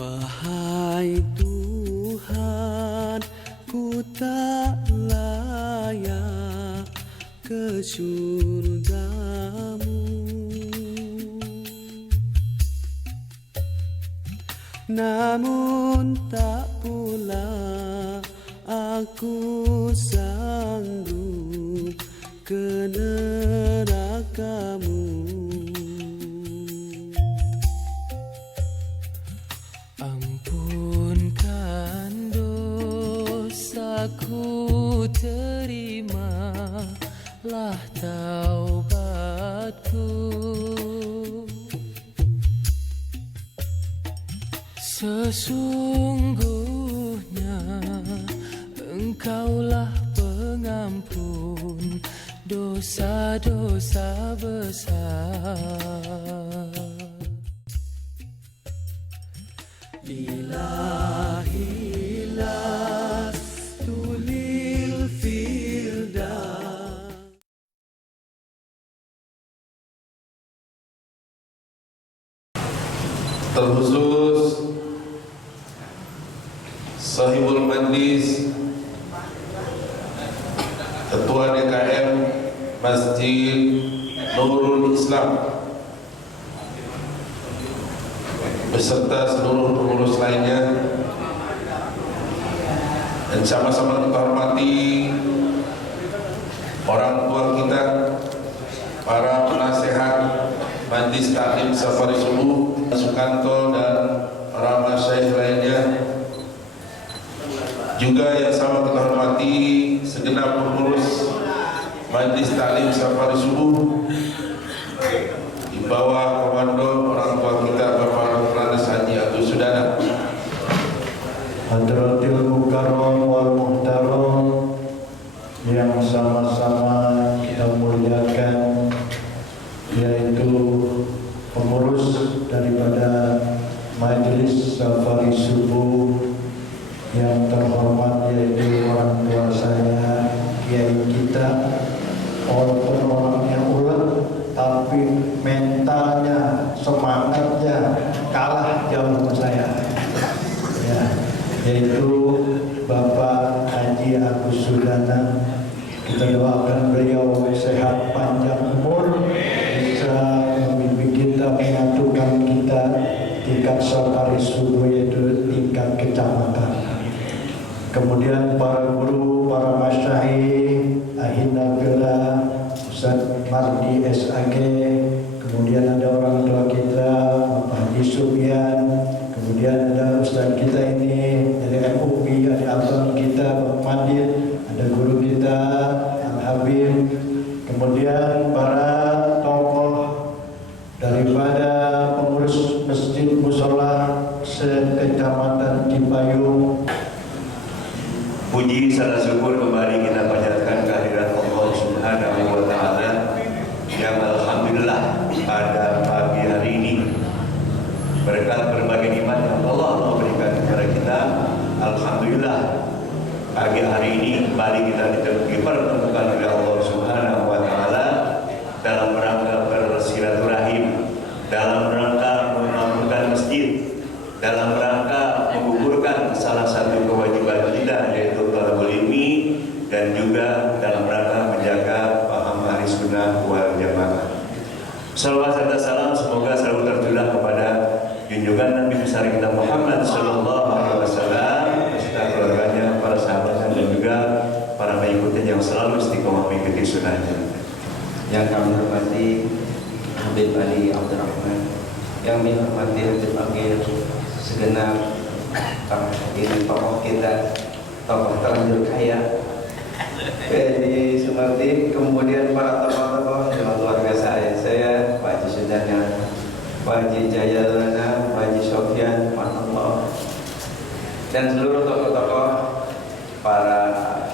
Wahai Tuhan, ku tak layak ke surgamu, namun tak pula aku sanggup ke nerakamu. Ampunkan dosaku, terimalah taubatku. Sesungguhnya Engkaulah pengampun dosa-dosa besar. Ilahilah tulil firdaus. Terkhusus Sahibul Majlis, Ketua DKM Masjid Nurul Islam beserta seluruh pengurus lainnya, dan sama-sama kita hormati orang tua kita, para penasehat Majlis Taklim Safari Subuh, Sukanto, dan para masyayikh lainnya, juga yang sama kita hormati segenap pengurus Majlis Taklim Safari Subuh di bawah komando orang tua kita Bapak Dr. Haji Abdul Sudana, Hadratil Mukarram wal Muhtaram yang sama-sama kita muliakan, yaitu pengurus daripada Majelis Safari Subuh yang terhormat, yaitu orang tua saya, kiai kita, walaupun orangnya ulet tapi mentalnya, semangatnya kalah jauh sama saya, ya, yaitu Bapak Haji Agus Sudana. Kita doakan beliau sehat panjang umur, bisa memimpin kita, menyatukan kita tingkat Safari Subuh, yaitu tingkat kecamatan. Kemudian para guru, para masyayikh, Ahinna Billah, Ustaz Mardi SAG, kemudian ada orang tua kita Bapak Haji Subyan, kemudian ada Ustaz kita ini dari MUI, ada abang kita Bapak Madin, ada guru kita Al-Habib, kemudian para tokoh daripada pengurus masjid musola sekecamatan Cipayung. Puji serta syukur kembali kita panjatkan kehadirat Allah Subhanahu wa Ta'ala yang alhamdulillah pada pagi hari ini berkat berbagai nikmat yang Allah berikan kepada kita, alhamdulillah pagi hari ini kembali kita dipertemukan oleh Allah Subhanahu wa Ta'ala dalam rangka bersilaturahim, dalam rangka mengampurkan masjid, dalam rangka menggugurkan salah satu kewajiban kita, yaitu thalabul ilmi, dan juga dalam rangka menjaga paham ahli sunnah wal jamaah. Salawat serta salam semoga selalu tercurah kepada junjungan Nabi besar kita Muhammad Sallallahu Alaihi Wasallam beserta keluarganya, para sahabatnya, dan juga para pengikutnya yang selalu istiqomah mengikuti sunnahnya. Yang kami hormati Habib Ali Abdurrahman, yang kami hormati Habib Agil, segenap para hadirin tokoh kita, tokoh terlanjur kaya di Sumarti, kemudian para tokoh-tokoh yang luar biasa, saya Pak Haji Sudana, Pak Haji Jayalana, Pak Haji Sofyan, Pak Allah, dan seluruh tokoh-tokoh, para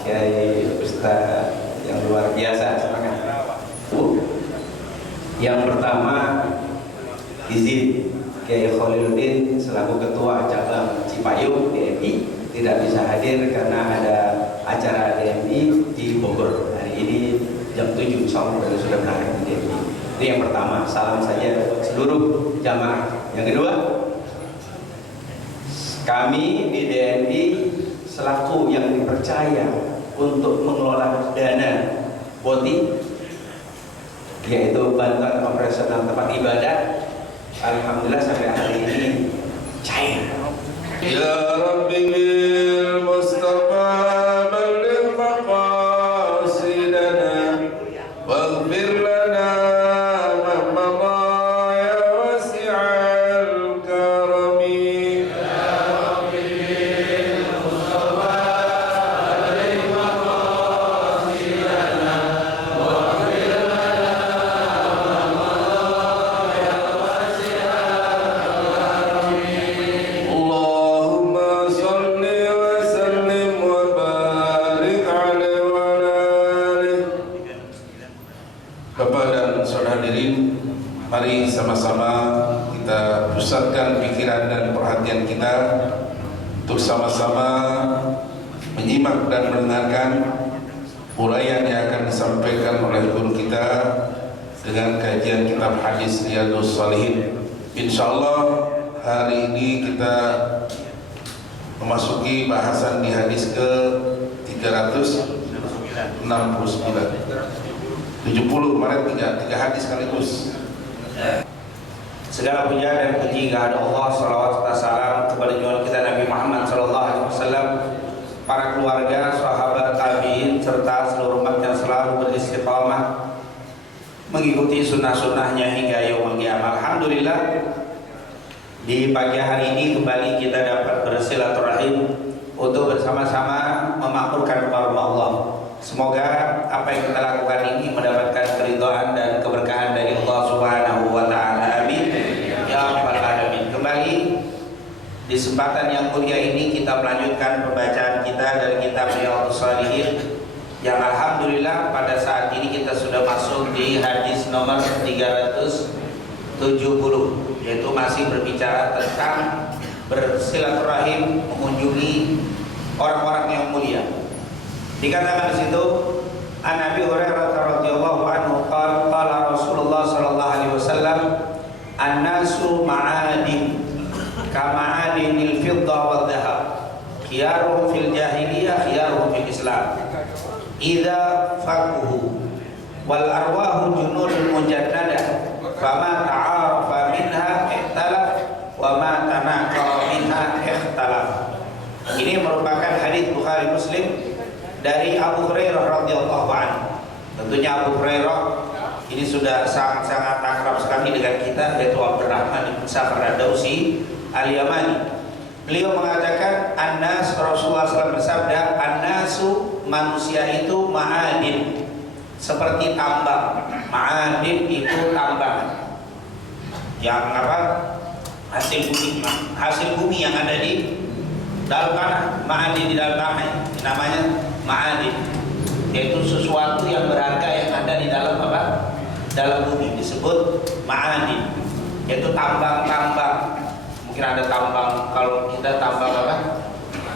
kiai, ustaz yang luar biasa. Yang pertama, izin Kiai Kholiluddin selaku Ketua Cabang Cipayung DMI tidak bisa hadir karena ada acara DMI di Bogor hari ini jam 7, insya Allah sudah berangkat di DMI. Itu yang pertama, salam saja seluruh jamaah. Yang kedua, Kami di DNI selaku yang dipercaya untuk mengelola dana BOTI, yaitu bantuan operasional tempat ibadah, alhamdulillah sampai hari ini cair. Ya Rabbi bil Mustafa balligh maqasidana waghfir lana ma madha ya wasi'al karami. Allahumma salli wa sallim wa barik alaihi wa ala alihi. Bapak dan saudara hadirin, mari sama-sama kita pusatkan pikiran dan perhatian kita untuk sama-sama menyimak dan mendengarkan uraian yang akan disampaikan oleh guru kita dengan kajian kitab hadis Riyadhus Shalihin. Insyaallah hari ini kita memasuki bahasan di hadis ke 369. 70 kemarin tiga hadis sekaligus. Segala puja dan puji kehadirat Allah, salawat serta salam kepada junjungan kita Nabi Muhammad sallallahu alaihi wasallam, para keluarga, sahabat, tabi'in serta seluruh umat yang selalu beristiqamah mengikuti sunnah-sunnahnya hingga yaumul qiyamah. Alhamdulillah, di pagi hari ini kembali kita dapat bersilaturahim untuk bersama-sama memakmurkan rumah Allah. Semoga apa yang kita lakukan ini mendapatkan keridhaan dan keberkahan dari Allah Subhanahu wa taala. Amin ya rabbal alamin. Kembali di kesempatan yang mulia ini kita melanjutkan pembacaan kita dari kitab Riyadhus Shalihin yang alhamdulillah pada saat ini kita sudah masuk di hadis nomor 370, yaitu masih berbicara tentang bersilaturahim, mengunjungi orang-orang yang mulia. Dikatakan di situ, An Abi Hurairah radhiyallahu anhu qala Rasulullah sallallahu alaihi wasallam, an-nasu ma'adin kama'adinil fiddah wal dhahab, khiyaruhum fil jahiliyah khiyaruhum fil Islam idza faquhu wal arwahu junudul mujannadah fama ta'arafa minha ikhtalaf wa ma tanaqara minha ikhtalaf. Ini merupakan hadis Bukhari Muslim dari Abu Hurairah radhiyallahu anhu. Tentunya Abu Hurairah ini sudah sangat-sangat akrab sekali dengan kita, yaitu Abdurrahman bin Sakhar Ad-Dausi Al-Yamani. Beliau mengatakan, An-nas, Rasulullah SAW bersabda, An-nasu, manusia itu ma'adin, seperti tambang. Ma'adin itu tambang yang apa? Hasil bumi yang ada di dalam tanah. Ma'adin di dalam tanah namanya ma'adin, yaitu sesuatu yang berharga yang ada di dalam apa? Dalam bumi, disebut ma'adin, yaitu tambang-tambang. Mungkin ada tambang, kalau kita tambang apa?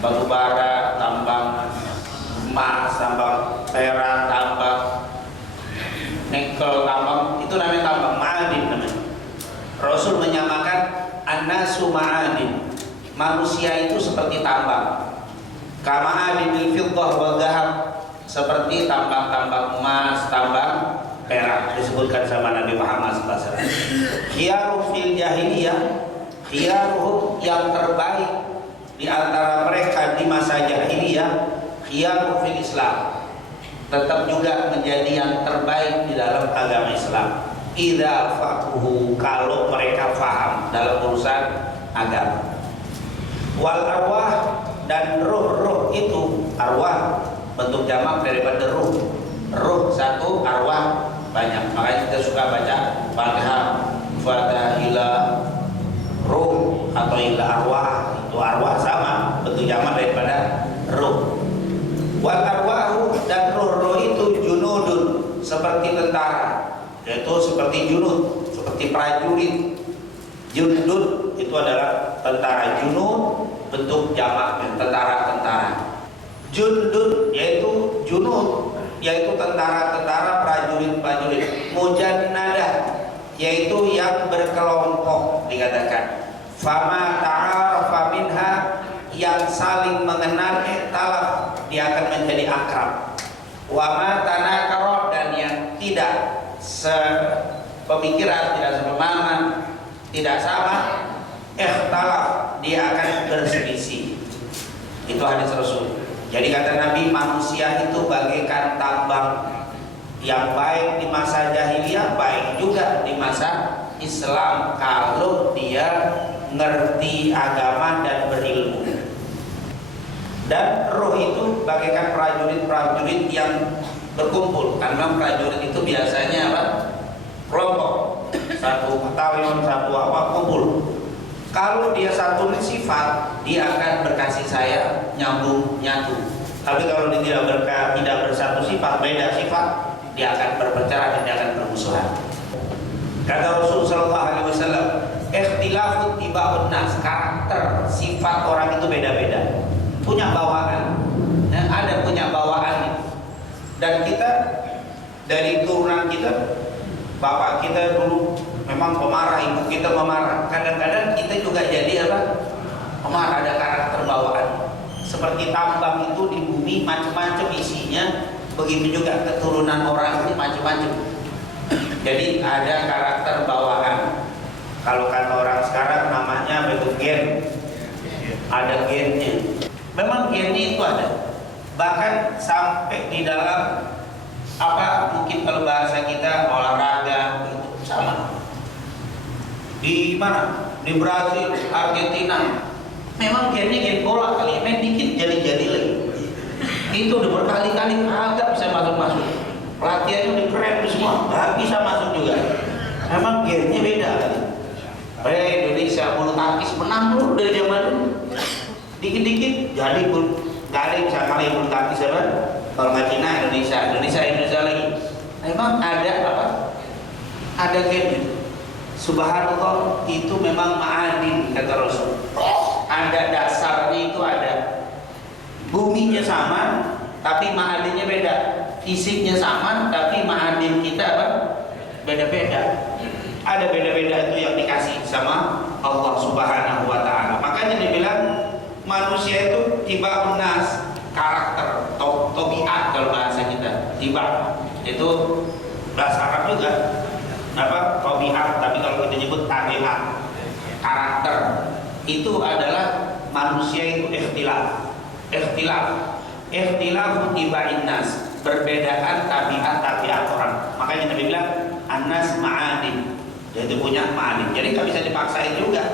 Batu bara, tambang emas, tambang perak, tambang nikel, tambang, itu namanya tambang, ma'adin namanya. Rasul menyamakan an-nasu ma'adin, manusia itu seperti tambang. Kama'adinil fiddah wal dhahab, seperti tambang-tambang emas, tambang perak, disebutkan sama Nabi Muhammad SAW. Khiyaruhum fil jahiliyah, khiyaruhum yang terbaik di antara mereka di masa jahiliyah, khiyaruhum fil Islam, tetap juga menjadi yang terbaik di dalam agama Islam. Idza faquhu, kalau mereka faham dalam urusan agama. Wal arwah, dan ruh-ruh itu, arwah bentuk jamak daripada ruh. Ruh satu, arwah banyak. Makanya kita suka baca Fatihah, Fatihah ruh atau ila arwah. Itu arwah sama, bentuk jamak daripada ruh. Wal arwahu, dan ruh-ruh itu junudun, seperti tentara, yaitu seperti junud, seperti prajurit. Jundun itu adalah tentara, junud bentuk jamaknya, tentara-tentara. Jundun yaitu junud, yaitu tentara-tentara, prajurit-prajurit. Mujannadah yaitu yang berkelompok, dikatakan. Fama ta'arafa minha yang saling mengenal talaf, dia akan menjadi akrab. Wa ma tanakara, dan yang tidak sepemikiran, tidak sepemahaman, tidak sama, ikhtalaf, dia akan berselisih. Itu hadis Rasul. Jadi kata Nabi, manusia itu bagaikan tambang, yang baik di masa jahiliyah, baik juga di masa Islam kalau dia ngerti agama dan berilmu. Dan roh itu bagaikan prajurit-prajurit yang berkumpul, karena prajurit itu biasanya apa? Kelompok, satu batalion, satu apa, kumpul. Kalau dia satu sifat, dia akan berkasih sayang, nyambung, nyatu. Tapi kalau dia tidak bersatu sifat, beda sifat, dia akan berperceraian dan dia akan bermusuhan. Kata Rasul sallallahu alaihi wasallam, ikhtilafut tibaun nas, karakter sifat orang itu beda-beda, punya bawaan. Nah, ada punya bawaan. Dan kita dari turunan kita, bapak kita dulu memang pemarah, ibu kita memarah. Kadang-kadang kita juga jadi apa? Pemarah, ada karakter bawaan. Seperti tambang itu di bumi macam-macam isinya, begitu juga keturunan orang ini macam-macam. Jadi ada karakter bawaan. Kalau kata orang sekarang namanya itu gen. Ada gennya. Memang gennya itu ada. Bahkan sampai di dalam apa, mungkin kalau bahasa kita olahraga itu sama. Di mana? Di Brazil, Argentina. Memang gennya gen bola kali, main dikit jadi lagi. Itu udah berkali-kali agak bisa masuk. Pelatihannya udah keren semua, nggak bisa masuk juga. Memang gennya beda kali. Indonesia bulu tangkis menang dulu dari zaman dulu. Dikit-dikit jadi nggak ada yang bisa kali bulu tangkis apa? Kalau nggak Cina, Indonesia lagi. Memang ada apa? Ada gennya. Subhanallah, itu memang ma'adin kata Rasul. Ada dasarnya, itu ada. Buminya sama, tapi ma'adinnya beda. Fisiknya sama, tapi ma'adin kita apa? Beda-beda. Ada beda-beda itu yang dikasih sama Allah Subhanahu wa Ta'ala. Makanya dibilang manusia itu tiba nas, karakter, tobiat kalau bahasa kita. Tiba itu bahasa Arab juga apa? Tobiat, tapi kalau kita nyebut tabiat, karakter. Itu adalah manusia itu ikhtilaf. Ikhtilaf tiba'in nas, perbedaan tabiat orang. Makanya Nabi bilang anas ma'adin, dia itu punya ma'adin. Jadi nggak bisa dipaksain juga.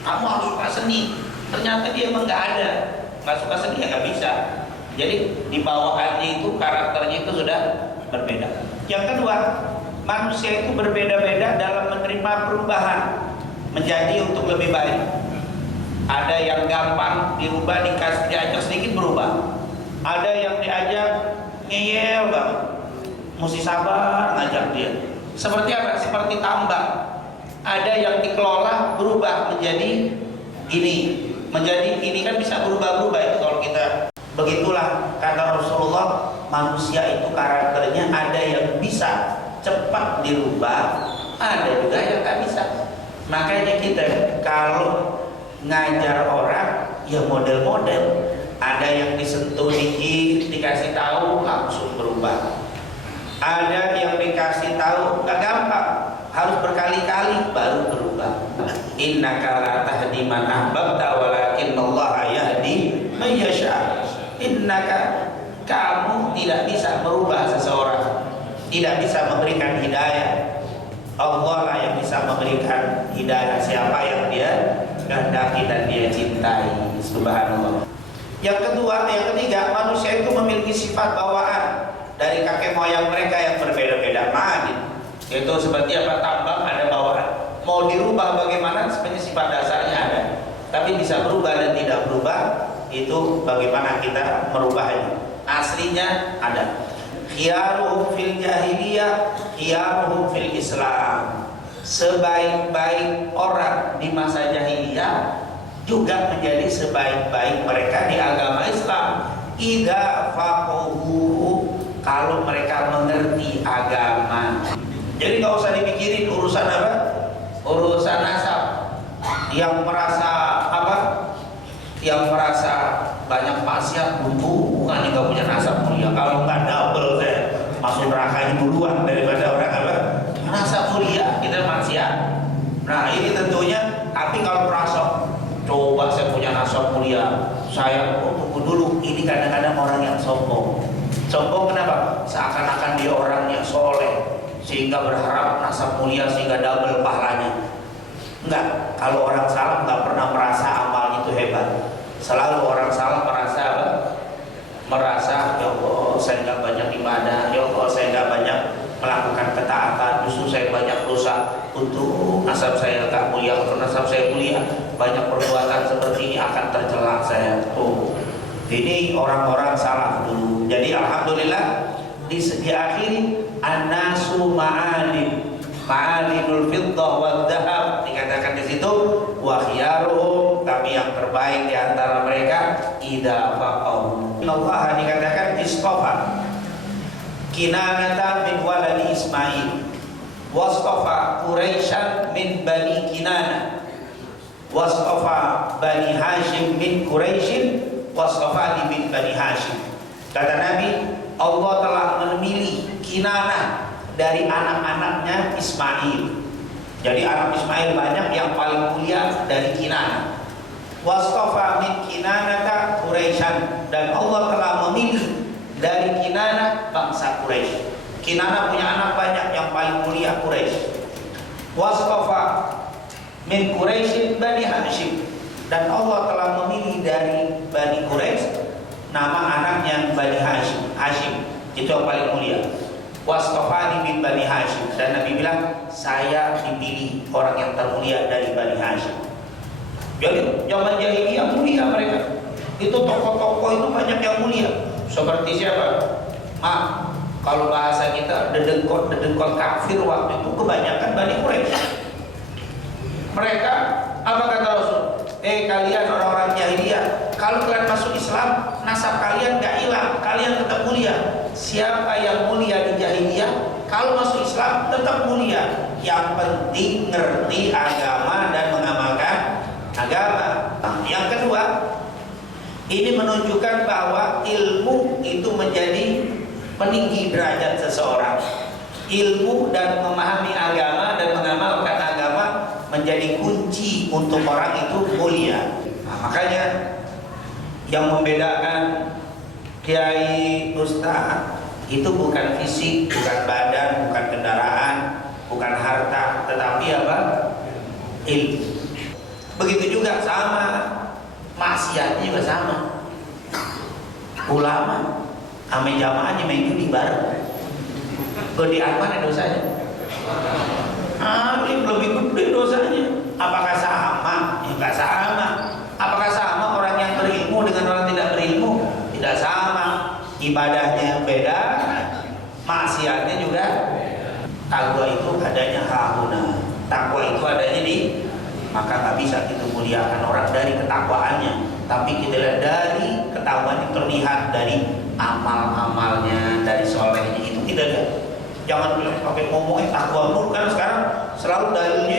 Kamu harus suka seni, ternyata dia emang nggak ada, nggak suka seni ya nggak bisa. Jadi di bawaannya itu karakternya itu sudah berbeda. Yang kedua, manusia itu berbeda-beda dalam menerima perubahan menjadi untuk lebih baik. Ada yang gampang dirubah, diajak sedikit berubah. Ada yang diajak ngeyel banget, mesti sabar ngajak dia. Seperti apa? Seperti tambang. Ada yang dikelola berubah menjadi ini kan bisa berubah-ubah itu kalau kita. Begitulah kata Rasulullah, manusia itu karakternya ada yang bisa cepat dirubah, ada juga yang tak bisa. Makanya kita kalau ngajar orang ya model-model. Ada yang disentuh dikit, dikasih tahu langsung berubah. Ada yang dikasih tahu gak gampang, harus berkali-kali baru berubah. Innaka la tahdi man ahbabta walakinallaha yahdi man yasha. Innaka, kamu tidak bisa merubah seseorang, tidak bisa memberikan hidayah. Allah lah yang bisa memberikan hidayah siapa yang dia kehendaki dan dia cintai. Subhanallah. Yang kedua, yang ketiga, manusia itu memiliki sifat bawaan dari kakek moyang mereka yang berbeda-beda. Itu seperti apa? Tambang ada bawaan. Mau dirubah bagaimana? Sebenarnya sifat dasarnya ada, tapi bisa berubah dan tidak berubah. Itu bagaimana kita merubahnya. Aslinya ada. Khiyaruhum fil jahiliyah, khiyaruhum fil Islam. Sebaik-baik orang di masa jahiliyah juga menjadi sebaik-baik mereka di agama Islam. Idza faqahu, kalau mereka mengerti agama. Jadi nggak usah dipikirin urusan apa? Urusan nasab. Yang merasa apa? Yang merasa Nah ini tentunya, tapi kalau merasa coba saya punya nasab mulia, saya tunggu dulu, ini kadang-kadang orang yang sombong. Sombong kenapa? Seakan-akan dia orang yang soleh, sehingga berharap nasab mulia sehingga double pahalanya. Enggak, kalau orang salah nggak pernah merasa amal itu hebat. Selalu orang salah merasa apa? Merasa, ya Allah saya nggak banyak ibadah, ya Allah saya nggak banyak melakukan ketaatan, justru saya banyak dosa. Untuk nasab saya tak mulia, untuk nasab saya mulia, banyak perbuatan seperti ini akan tercela saya. Tuh, ini orang-orang salah dulu. Jadi alhamdulillah diakhiri an-nasu ma'alim, ma'alimul fiddah wal dhahab, dikatakan di situ wa khiyaruhum, tapi yang terbaik di antara mereka idza faqahu. Allah dikatakan istofa Kinanata min waladi Ismail, wastofa Quraisyan min bani Kinana, wastofa Bani Hashim min Quraisyin, wastofa min Bani Hashim. Kata Nabi, Allah telah memilih Kinana dari anak-anaknya Ismail. Jadi anak Ismail banyak, yang paling mulia dari Kinana. Wastofa min Kinanata Quraisyan, dan Allah telah memilih dari Kinana bangsa Quraisy. Kinana punya anak banyak, yang paling mulia Quraisy. Wastofa min Quraisyin Bani Hashim, dan Allah telah memilih dari Bani Quraisy nama anaknya Bani Hashim. Hashim itu yang paling mulia. Wastofani min Bani Hashim, dan Nabi bilang saya dipilih orang yang termulia dari Bani Hashim. Jadi zaman jahiliyah mulia mereka. Itu tokoh-tokoh itu banyak yang mulia. Seperti siapa? Kalau bahasa kita dedengkot kafir waktu itu kebanyakan Bani Quraisy. Mereka apa kata Rasul? Kalian orang-orang jahiliyah, kalau kalian masuk Islam, nasab kalian gak hilang, kalian tetap mulia. Siapa yang mulia di jahiliyah, kalau masuk Islam tetap mulia. Yang penting ngerti agama dan mengamalkan agama. Yang kedua, ini menunjukkan bahwa ilmu itu menjadi peninggi derajat seseorang. Ilmu dan memahami agama dan mengamalkan agama menjadi kunci untuk orang itu mulia. Nah, makanya yang membedakan kiai, ustaz itu bukan fisik, bukan badan, bukan kendaraan, bukan harta, tetapi apa? Ilmu. Begitu juga sama, maksiatnya juga sama. Ulama ame jamaahnya main judi bareng, gedean mana dosanya? Ini lebih gede dosanya. Apakah sama? Ya nggak sama. Apakah sama orang yang berilmu dengan orang tidak berilmu? Tidak sama. Ibadahnya beda, maksiatnya juga. Takwa itu adanya hahuna, takwa itu adanya di, maka nggak bisa kita muliakan orang dari ketakwaannya, tapi kita lihat dari ketakwaan terlihat dari amal-amalnya, dari solehnya, itu kita lihat. Jangan bilang pakai ngomongnya takwa mulu, kan sekarang selalu dalilnya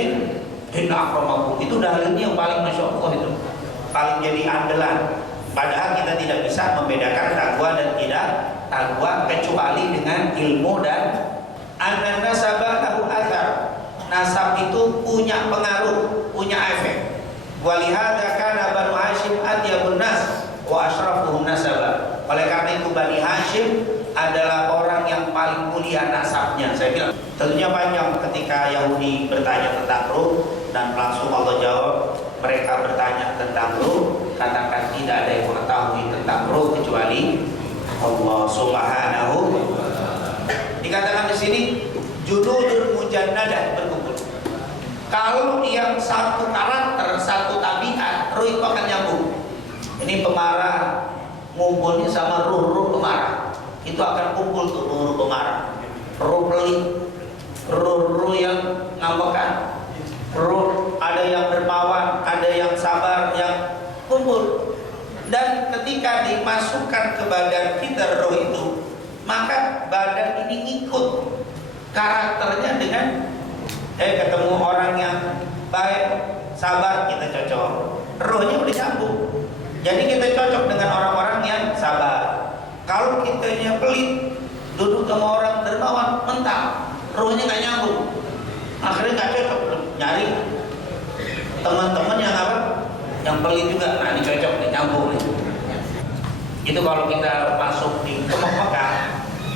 inna akramakum, itu dalilnya yang paling masya Allah, itu paling jadi andalan. Padahal kita tidak bisa membedakan takwa dan tidak takwa kecuali dengan ilmu dan an-nasabah lahu athar. Nasab itu punya pengaruh, punya efek. Walihada kana Banu Hashim atyabun nas wa asrafuhum nasaba. Oleh karena itu Bani Hashim adalah orang yang paling mulia nasabnya. Saya bilang tentunya panjang ketika Yahudi bertanya tentang ruh, dan langsung Allah jawab, mereka bertanya tentang ruh, katakan tidak ada yang mengetahui tentang ruh kecuali Allah Subhanahu. Dikatakan di sini junudul mujannadah berkumpul. Kalau yang satu karakter, satu tabiat, ruh itu akan nyambung. Ini pemarah ngumpulnya sama ruh-ruh pemarah, itu akan kumpul tuh ruh-ruh pemarah, ruh pelit, ruh-ruh yang ngambekan, ruh ada yang dermawan, ada yang sabar, yang kumpul. Dan ketika dimasukkan ke badan kita roh itu, maka badan ini ikut karakternya dengan ketemu orang yang baik, sabar, kita cocok, rohnya udah nyambung. Jadi kita cocok dengan orang-orang yang sabar. Kalau kitanya pelit, duduk sama orang dermawan, mental, rohnya nggak nyambung, akhirnya nggak cocok, nyari teman-teman yang apa? Yang pelit juga. Nah ini cocok nih, nyambung nih. Itu kalau kita masuk di Mekah,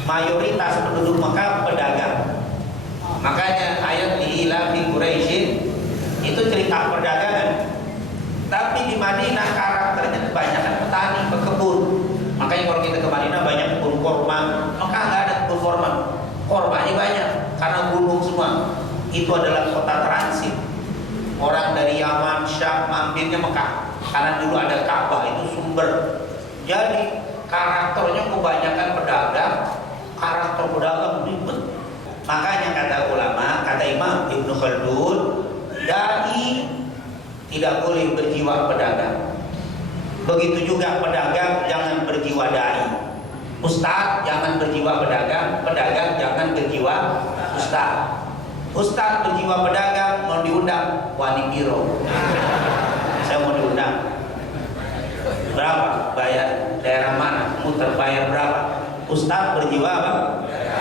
mayoritas penduduk Mekah pedagang. Makanya ayat di Ila fi Quraisyin itu cerita perdagangan. Tapi di Madinah karakternya kebanyakan petani, pekebun. Makanya kalau kita ke Madinah banyak kebun korma. Mekah nggak ada kebun korma. Kormanya banyak karena gunung semua. Itu adalah kota transit. Orang dari Yaman, Syam mampirnya Mekah. Karena dulu ada Ka'bah, itu sumber. Jadi karakternya kebanyakan pedagang, karakter pedagang ribet. Makanya kata ulama, kata Imam Ibnu Khaldun, dai tidak boleh berjiwa pedagang. Begitu juga pedagang jangan berjiwa dai. Ustaz jangan berjiwa pedagang, pedagang jangan berjiwa ustaz. Ustaz berjiwa pedagang mau diundang, wani piro. Saya mau diundang. Berapa bayar? Daerah mana? Muter bayar berapa? Ustaz berjiwa apa?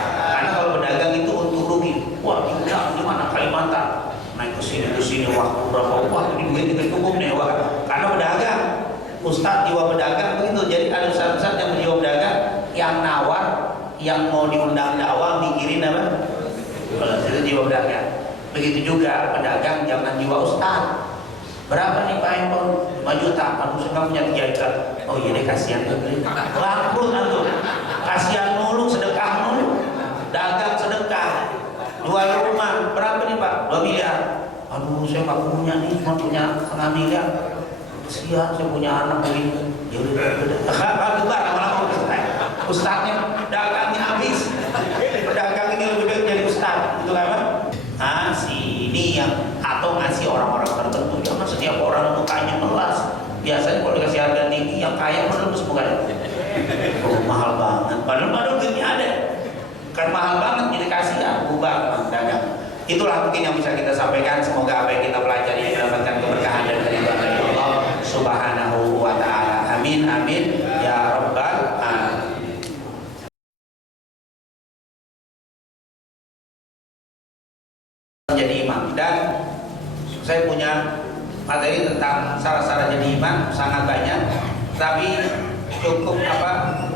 Karena kalau pedagang itu untuk rugi. Wah, diundang di mana? Kalimantan. Naik ke sini wah berapa? Wah, ini duit tidak cukup nih, wah. Karena pedagang. Ustaz jiwa pedagang begitu. Jadi ada ustaz-ustaz yang berjiwa pedagang yang nawar, yang mau diundang dakwah mikirin apa? Kalau itu jiwa pedagang. Begitu juga pedagang jangan jiwa ustaz. Berapa nih Pak Empon? 5 juta. Aduh saya punya 3 juta. Oh iya deh kasihan tuh. Bangkrut antum. Kasihan mulu, sedekah mulu. Dagang sedekah. Jual rumah. Berapa nih Pak? 2 miliar. Aduh saya nggak punya nih, cuma punya 1,5 miliar. Kasihan saya punya anak begini. Ya udah. Gebar lama-lama ustaznya dagangnya habis. Pedagang ini lebih baik jadi ustaz. Itu apa? Sini yang atau ngasih orang-orang tertentu. Jangan setiap orang mukanya melas. Biasanya kalau dikasih harga tinggi yang kaya menembus mukanya. Oh, mahal banget. Padahal duitnya ada. Kan mahal banget jadi kasih ya, bubar dagang. Itulah mungkin yang bisa kita sampaikan. Semoga apa yang kita pelajari mendapatkan keberkahan dan keridhaan dari Allah Subhanahu wa taala. Amin amin ya rabbal alamin. Jadi imam, dan saya punya materi tentang syarat-syarat jadi imam sangat banyak, tapi cukup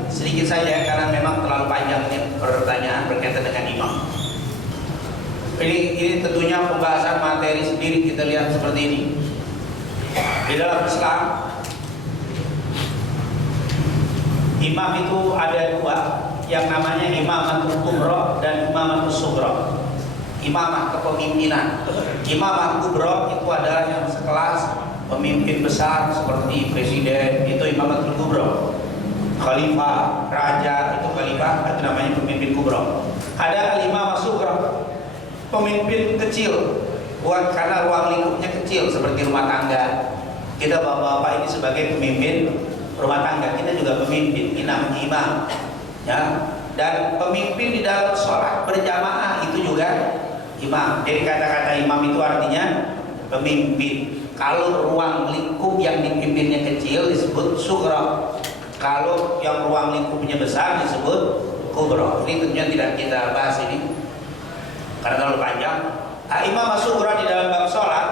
sedikit saja karena memang terlalu panjang ini pertanyaan berkaitan dengan imam. Ini tentunya pembahasan materi sendiri, kita lihat seperti ini. Di dalam Islam imam itu ada 2, yang namanya imamatul kubra dan imamatul sughra. Imamah kepemimpinan. Imamah kubra itu adalah yang sekelas pemimpin besar seperti presiden, itu imamatul kubra. Khalifah, raja, itu khalifah, itu namanya pemimpin kubra. Ada imamah sughra, pemimpin kecil, buat karena ruang lingkupnya kecil seperti rumah tangga. Kita bapak-bapak ini sebagai pemimpin rumah tangga, kita juga pemimpin, ini namanya imam, ya. Dan pemimpin di dalam sholat berjamaah itu juga imam. Jadi kata-kata imam itu artinya pemimpin. Kalau ruang lingkup yang dipimpinnya kecil disebut sughra. Kalau yang ruang lingkupnya besar disebut kubra. Ini tentunya tidak kita bahas ini karena terlalu panjang. Imam sughra di dalam bab sholat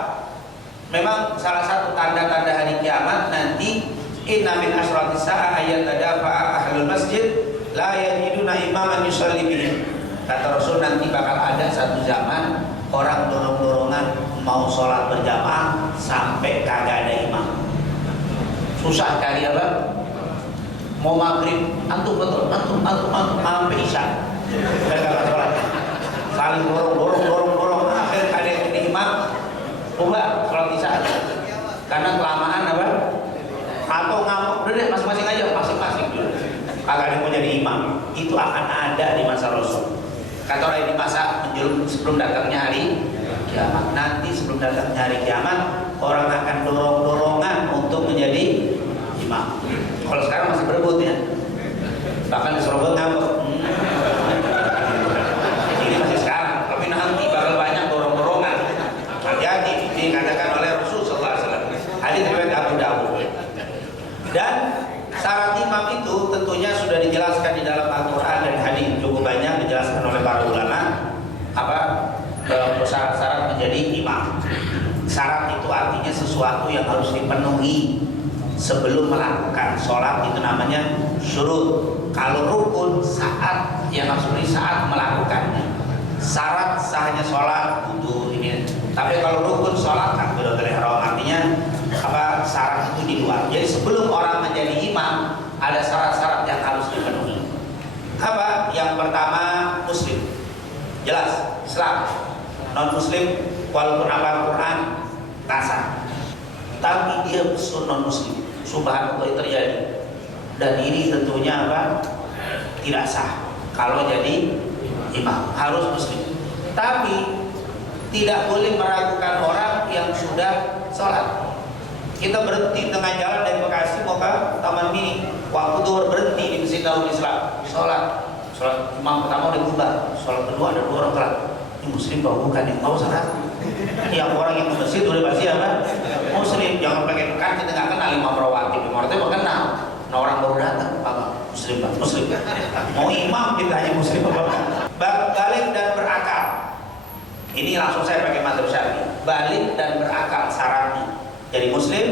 memang salah satu tanda-tanda hari kiamat nanti. Inna min asratis sa'a ayat tadafa'a ahlul masjid la yajiduna imaman yusalli bihim. Kata Rasul nanti bakal ada satu zaman orang dorong-dorongan mau sholat berjamaah sampai kagak ada imam. Susah kali apa? Mau maghrib antum sampai isya kagak sholat. Saling dorong akhir ada yang jadi imam coba sholat isya karena kelamaan apa? Atau ngamuk, udah deh masing-masing aja, masing-masing dulu. Kagak ada yang mau jadi imam. Itu akan ada di masa Rasul. Kata orang di masa sebelum datangnya hari kiamat. Nanti sebelum datangnya hari kiamat, orang akan dorong-dorongan untuk menjadi imam. Kalau sekarang masih berebut ya. Bahkan diserobot ngambek. Ini masih sekarang, tapi nanti bakal banyak dorong-dorongan. Hati-hati, dikatakan oleh Rasul sallallahu alaihi wasallam. Hadis riwayat Abu Dawud. Dan syarat imam itu tentunya sudah dijelaskan di dalam Al-Quran dan hadis, cukup banyak dijelaskan oleh para ulama syarat-syarat menjadi imam. Syarat itu artinya sesuatu yang harus dipenuhi sebelum melakukan sholat, itu namanya syurut. Kalau rukun saat yang harus dipenuhi saat melakukannya. Syarat sahnya sholat wudu ini. Tapi kalau rukun sholat takbiratul ihram, artinya apa, syarat itu di luar. Jadi sebelum orang menjadi imam ada syarat-syarat yang harus dipenuhi. Apa? Yang pertama muslim. Jelas, Islam. Non muslim walaupun hafal Quran kasar, tapi dia non muslim, subhanallah terjadi. Dan ini tentunya apa? Tidak sah kalau jadi imam, harus muslim. Tapi tidak boleh meragukan orang yang sudah sholat. Kita berhenti tengah jalan dari Bekasi mau ke Taman Mini, waktu duhur berhenti di Masjid Darul Islam, sholat imam pertama udah bubar, sholat kedua ada 2 orang telat. Ini muslim apa bukan? Yang mau sholat yang orang yang ke masjid udah pasti apa? Muslim. Jangan pakai kan kita nggak kenal imam rawatib, imam rawatib nggak kenal. Nah orang baru datang, apa? Muslim pak, muslim. Mau imam kita hanya muslim apa? Balik dan berakal. Ini langsung saya pakai madzhab Syafi'i. Balik dan berakal syaratnya. Jadi muslim,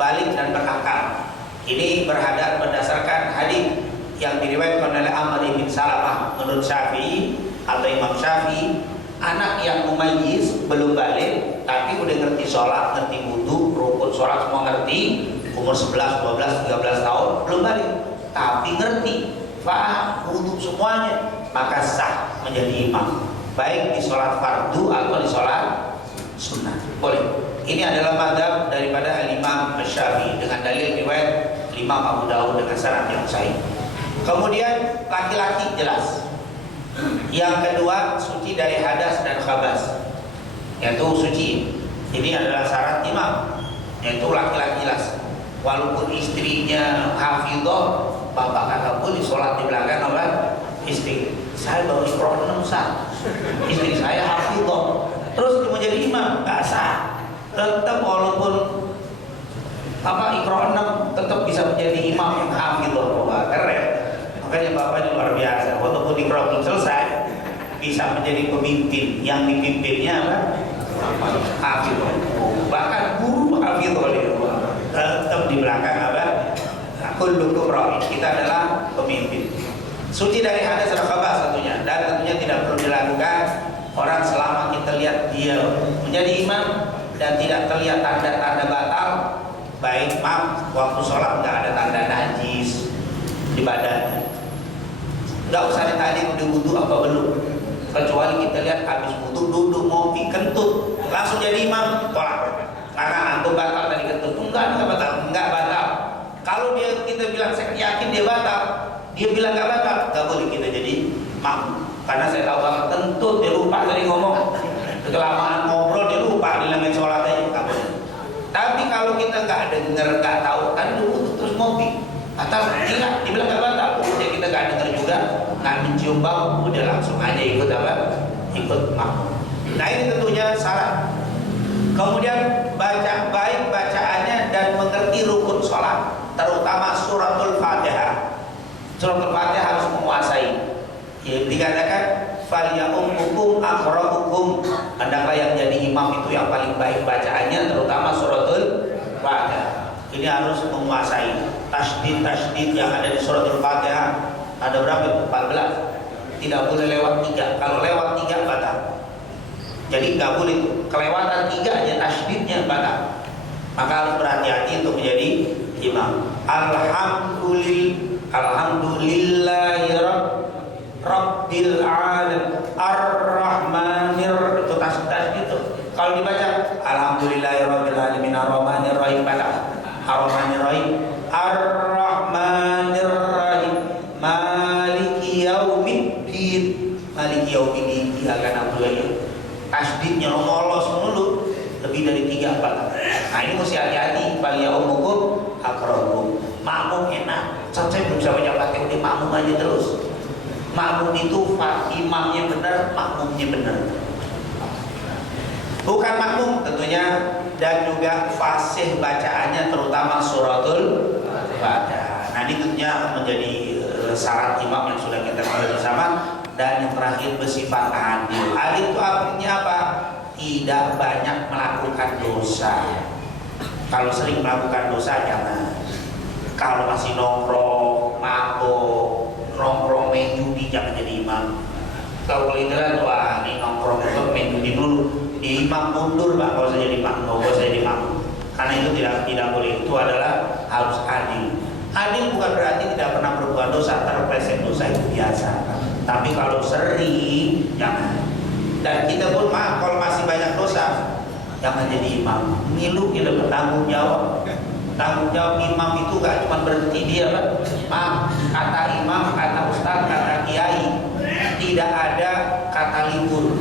balik dan berakal. Ini berhadap berdasarkan hadis yang diriwayatkan oleh Amr bin Salamah menurut Syafi'i atau Imam Syafi'i, anak yang mumayyiz belum balik tapi udah ngerti sholat, ngerti wudu, rukun sholat semua ngerti, umur 11, 12, 13 tahun belum balik tapi ngerti, paham wudu semuanya, maka sah menjadi imam baik di sholat fardu atau di sholat sunnah, boleh. Ini adalah madhab daripada Imam Syafi'i dengan dalil riwayat Imam Abu Dawud dengan sanad yang sahih. Kemudian laki-laki jelas. Yang kedua suci dari hadas dan khabas, yaitu suci. Ini adalah syarat imam, yaitu laki-laki jelas. Walaupun istrinya hafidhah, bapak kata boleh sholat di belakang oleh istri. Saya baru iqra 6 saat, istri saya hafidhah, terus mau jadi imam nggak sah. Tetap walaupun apa iqra 6 tetap bisa menjadi imam yang hafidhah. Wah keren. Makanya bapak ini luar biasa. Walaupun iqra belum selesai bisa menjadi pemimpin yang dipimpinnya apa? Hafidhah. Bahkan guru hafidhah tetap di belakang apa? Kullukum ra'in. Kita adalah pemimpin. Suci dari hadas dan khabas tentunya, dan tentunya tidak perlu dilakukan orang selama kita lihat dia menjadi imam dan tidak terlihat tanda-tanda batal, baik maaf waktu sholat nggak ada tanda najis di badannya, nggak usah ditanya udah wudu apa belum, kecuali kita lihat habis wudu duduk ngopi kentut langsung jadi imam, tolak karena antum batal tadi kentut. Enggak batal. Kalau kita bilang saya yakin dia batal, dia bilang nggak batal, nggak boleh kita jadi makmum. Karena saya tahu banget kentut dia lupa tadi ngomong, kelamaan ngobrol dia lupa bilangin sholat aja, nggak boleh. Tapi kalau kita nggak dengar, nggak tahu, kan dulu terus ngopi batal, tidak, dia bilang nggak batal, udah kita nggak dengar juga, nggak mencium bau, udah langsung aja ikut apa? Ikut makmum. Nah ini tentunya syarat. Kemudian baca baik bacaannya dan mengerti rukun sholat, terutama suratul Fatihah. Suratul Fatihah harus menguasai. Ya, dikatakan falya'ummukum aqra'ukum, hendaklah yang jadi imam itu yang paling baik bacaannya, terutama suratul Fatihah. Ini harus menguasai. Tasdid yang ada di suratul Fatihah ada berapa? 14. Tidak boleh lewat 3. Kalau lewat 3 batal. Jadi nggak boleh kelewatan 3 aja tasdidnya batal. Maka harus berhati-hati untuk menjadi imam. Alhamdulillahi Rabbil alamin ar-rahmanir, itu tasdid itu. Kalau dibaca alhamdulillahi rabbil alamin ar-rahmanir rahim batal. Ar-rahmanir rahim ar-rahmanir rahim maliki yaumiddin, maliki yaumiddin, iyyaka na'budu wa iyyaka. Tasdidnya lolos mulu, lebih dari 3 batal. Nah ini mesti hati-hati. Falya'ummukum aqra'ukum. Makmum enak, saya belum bisa baca Fatihah, udah makmum aja terus. Makmum itu imamnya benar, makmumnya benar. Bukan makmum tentunya, dan juga fasih bacaannya, terutama suratul Fatihah. Nah ini tentunya menjadi syarat imam yang sudah kita ketahui bersama. Dan yang terakhir bersifat adil. Adil itu artinya apa? tidak banyak melakukan dosa. Kalau sering melakukan dosa jangan. Kalau masih nongkrong, mabok, nongkrong main judi jangan jadi imam. Kalau kelihatan wah ini nongkrong itu main judi dulu, di imam mundur Pak, kalau saya jadi imam, kalau saya jadi imam. Karena itu tidak boleh. Itu adalah harus adil. Adil bukan berarti tidak pernah berbuat dosa, terpleset dosa itu biasa. Tapi kalau sering jangan. Dan kita pun maaf kalau masih banyak dosa, jangan jadi imam. Ngilu kita bertanggung jawab. Tanggung jawab imam itu gak cuma berhenti dia Pak. Maaf, kata imam, kata ustaz, kata kiai, tidak ada kata libur.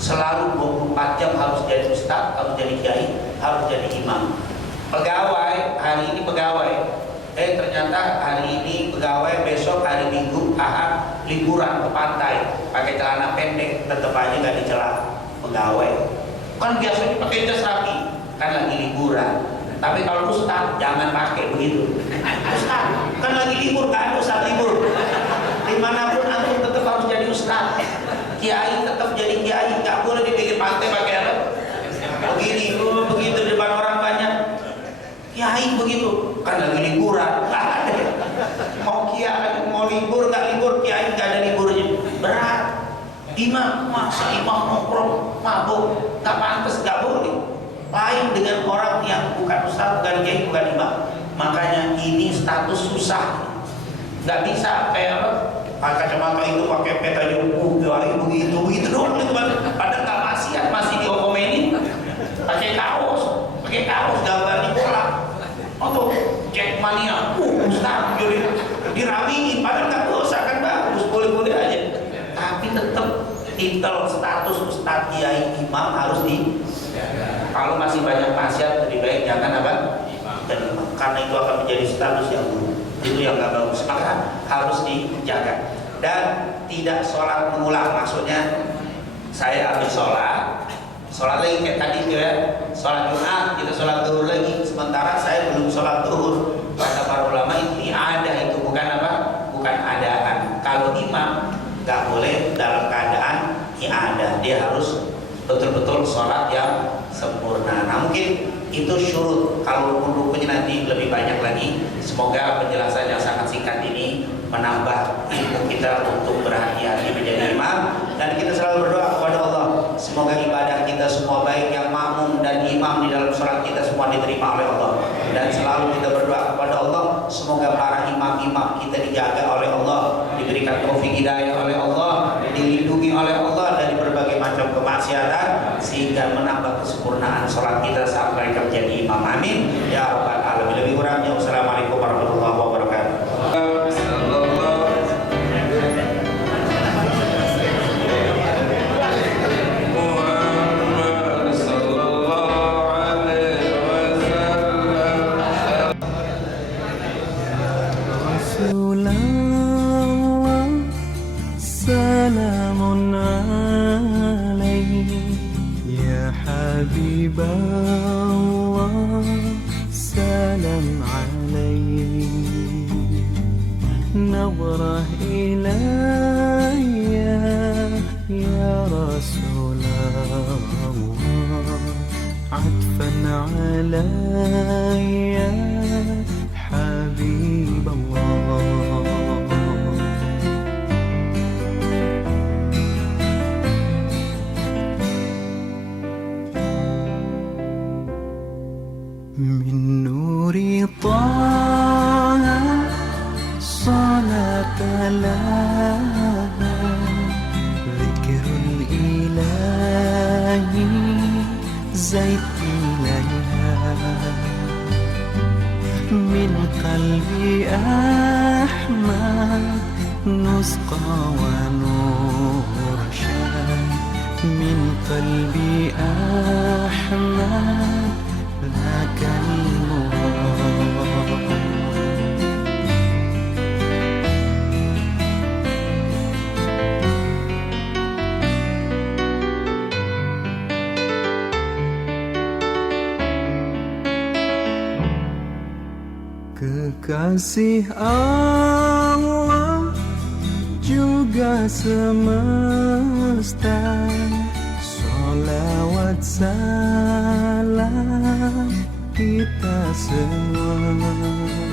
Selalu 24 jam harus jadi ustaz, harus jadi kiai, harus jadi imam. Pegawai, hari ini pegawai, ternyata hari ini pegawai, besok hari Minggu, Ahad liburan ke pantai, pakai celana pendek, tetap aja gak dicela pegawai. Kan biasanya pakai jas rapi, kan lagi liburan. Tapi kalau ustaz jangan pakai begitu. Ustaz kan lagi libur, kan ustaz libur. Dimanapun antum tetap harus jadi ustaz. Kiai tetap jadi kiai, nggak boleh di pinggir pantai pakai apa? Begini, begitu di depan orang banyak. Kiai begitu, kan lagi liburan. Mau kiai mau libur nggak libur, kiai nggak ada liburnya. Berat. Imam masa imam nongkrong mabuk, nggak pantas, nggak boleh. Lain dengan orang yang bukan ustaz, bukan kiai, bukan imam. Makanya ini status susah. Nggak bisa kayak apa? Kacamata itu pakai peta jauh, begitu doang itu padahal nggak maksiat, masih diokomenin. Pakai kaos gambar di bola. Atau Jack Mania, ustaz jadi diramein, padahal nggak dosa kan bagus, boleh-boleh aja. Tapi tetap titel status ustaz, kiai, imam harus di. Kalau masih banyak maksiat lebih baik jangan apa? Dan karena itu akan menjadi status yang buruk. Itu yang nggak bagus, maka harus dijaga. Dan tidak sholat mengulang, maksudnya saya habis sholat lagi kayak tadi itu ya, sholat Jumat kita sholat zuhur lagi, sementara saya belum sholat zuhur. Kata para ulama ini ada, itu bukan apa? Bukan adaan. Kalau imam nggak boleh dalam keadaan ada, dia harus betul-betul sholat yang sempurna. Nah mungkin itu syurut. Kalau rukun-rukunnya nanti lebih banyak lagi. Semoga penjelasan yang sangat singkat ini menambah ilmu kita untuk berhati-hati menjadi imam. Dan kita selalu berdoa kepada Allah, semoga ibadah kita semua baik yang makmum dan imam di dalam sholat kita semua diterima oleh Allah. Dan selalu kita berdoa kepada Allah, semoga para imam-imam kita dijaga oleh Allah, diberikan taufik hidayah oleh Allah, dilindungi oleh Allah dari berbagai macam kemaksiatan, sehingga menambah kesempurnaan sholat kita saat mereka menjadi imam. Amin ya rabbal alamin. Lebih kurangnya wassalamualaikum warahmatullahi wabarakatuh. Salamun alaihi ya Habiballah, salam alaihi nabrah ilayya ya Rasulullah, atfan alayya Habiballah. من نور طه صلاة لها ذكر الإله زيت إليها من قلبي أحمد نسقى ونرشد من قلبي أحمد ذاك المراد. Kekasih Allah juga semesta, salawat buat salah kita semua.